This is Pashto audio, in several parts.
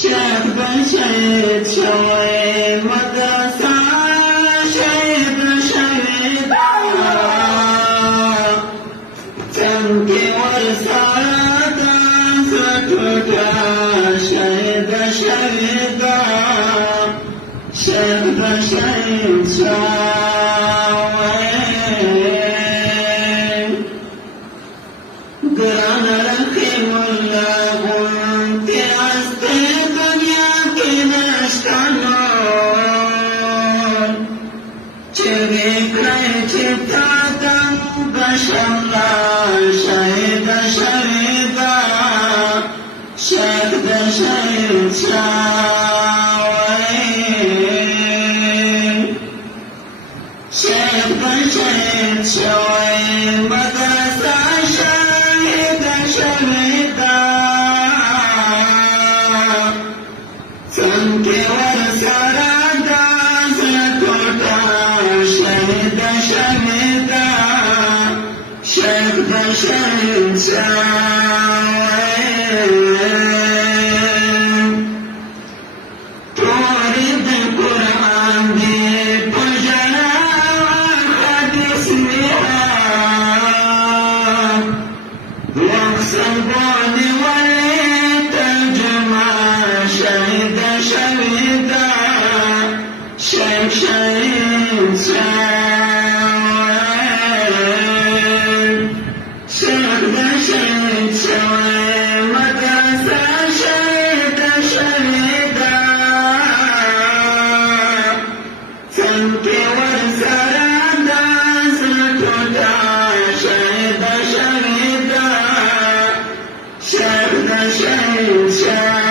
شیخ د شهید شوی مدرسه شهید شوی دا څنګه ورسره دا زټوټه شهید شوی دا شیخ د شهید شوی ګران رحیم الله غونتی استه دنیا کې نشته چې وکړای چې تا دم بشملا شهید شهیدا شیخ د شهید شوی شیخ د شهید شوی مدرسه شهید شهیدا څنګه ورسره دا زټوټه شهید شهیدا شیخ د شهید شوی تورې د قرآن دی په ژړا حدیث مې مقصد باندې ولې ترجمه شهید شهیدا شیخ شهید شیخ د شهید شوی مدرسه شهید شهیدا څنګه ورسره دا زټوټه شهید شهیدا شیخ د شهید شوی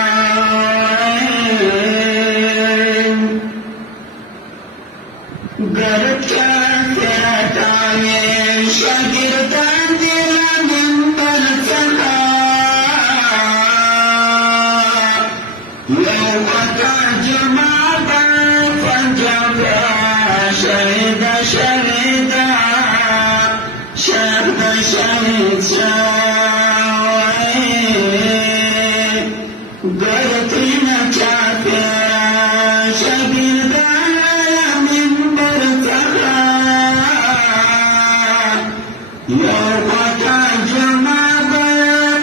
ګرچا تیراتاوی شاگردان دی منبر څخه یو ترجمه به پنجاب شهید شهیدا شیخ د شهید شوی ګرتی نه چاپی شاگردان منبر څخه یو ترجمه به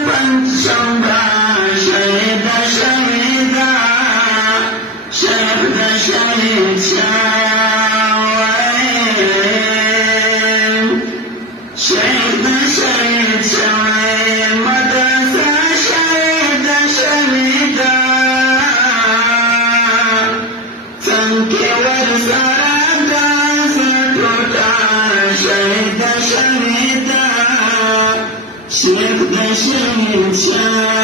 پنجشنبه شهید شهیدا شیخ د شهید شوی شیخ د شهید شوی مدرسه شهید شهیدا څنګه ورسره دا زټوټه شهید شهیدا شیخ د شهید شوی